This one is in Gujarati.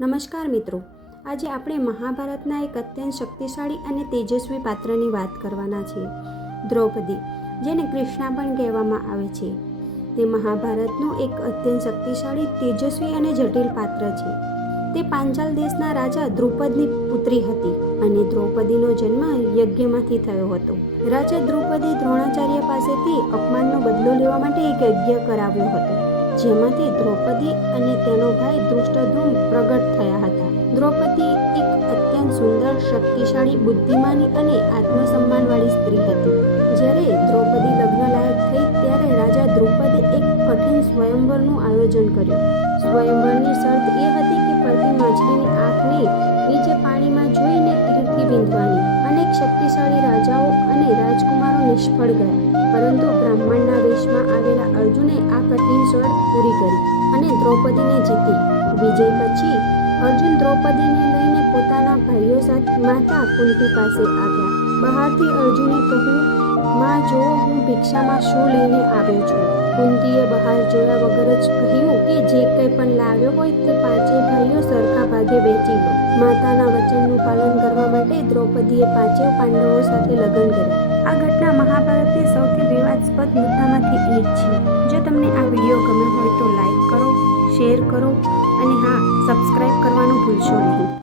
નમસ્કાર મિત્રો. આજે આપણે મહાભારતના એક અત્યંત શક્તિશાળી અને તેજસ્વી પાત્રની વાત કરવાના છીએ. દ્રૌપદી, જેને કૃષ્ણા પણ કહેવામાં આવે છે. તે મહાભારતનું એક અત્યંત શક્તિશાળી, તેજસ્વી અને જટિલ પાત્ર છે. તે પાંચાલ દેશના રાજા દ્રુપદની પુત્રી હતી અને દ્રૌપદીનો જન્મ યજ્ઞમાંથી થયો હતો. રાજા દ્રૌપદી દ્રોણાચાર્ય પાસેથી અપમાનનો બદલો લેવા માટે એક યજ્ઞ કરાવ્યો હતો. જેમાંથી દ્રૌપદી અને તેનો ભાઈ દૃષ્ટદ્યુમ્ન પ્રગટ થયા હતા. દ્રૌપદી એક અત્યંત સુંદર, શક્તિશાળી, બુદ્ધિમાની અને આત્મસન્માનવાળી સ્ત્રી હતી. જ્યારે દ્રૌપદી લગ્ન લાયક થઈ, ત્યારે રાજા દ્રૌપદે એક કઠિન સ્વયંવરનું આયોજન કર્યું. સ્વયંવરની શરત એ હતી કે ફરતી માછલીની આંખને નીચે પાણીમાં જોઈને તીરથી બીંધવાની અનેક શક્તિશાળી રાજાઓ અને રાજકુમારો નિષ્ફળ ગયા. પરંતુ બ્રાહ્મણના વેશમાં કરી અને દ્રૌપદીને જીતી. વિજય પછી અર્જુન દ્રૌપદીને લઈને પોતાના ભાઈઓ સાથે માતા કુંતી પાસે આવ્યા. બહારથી અર્જુને કહ્યું, માં, જો હું ભિક્ષામાં શું લઈને આવ્યો છું? કુંતીએ બહાર જોયા વગર જ કહ્યું કે જે કંઈ પણ લાવ્યો હોય તે પાંચેય ભાઈઓ સરખા ભાગે વેચી લો. માતાના વચનનું પાલન કરવા માટે દ્રૌપદીએ પાંચેય પાંડવો સાથે લગ્ન કર્યા. આ ઘટના મહાભારતની સૌથી વિવાદસ્પદ મુદ્દામાંથી એક છે. જો તમને આ વીડિયો ગમ્યો હોય તો શેર કરો અને હા સબસ્ક્રાઈબ કરવાનું ભૂલશો નહીં.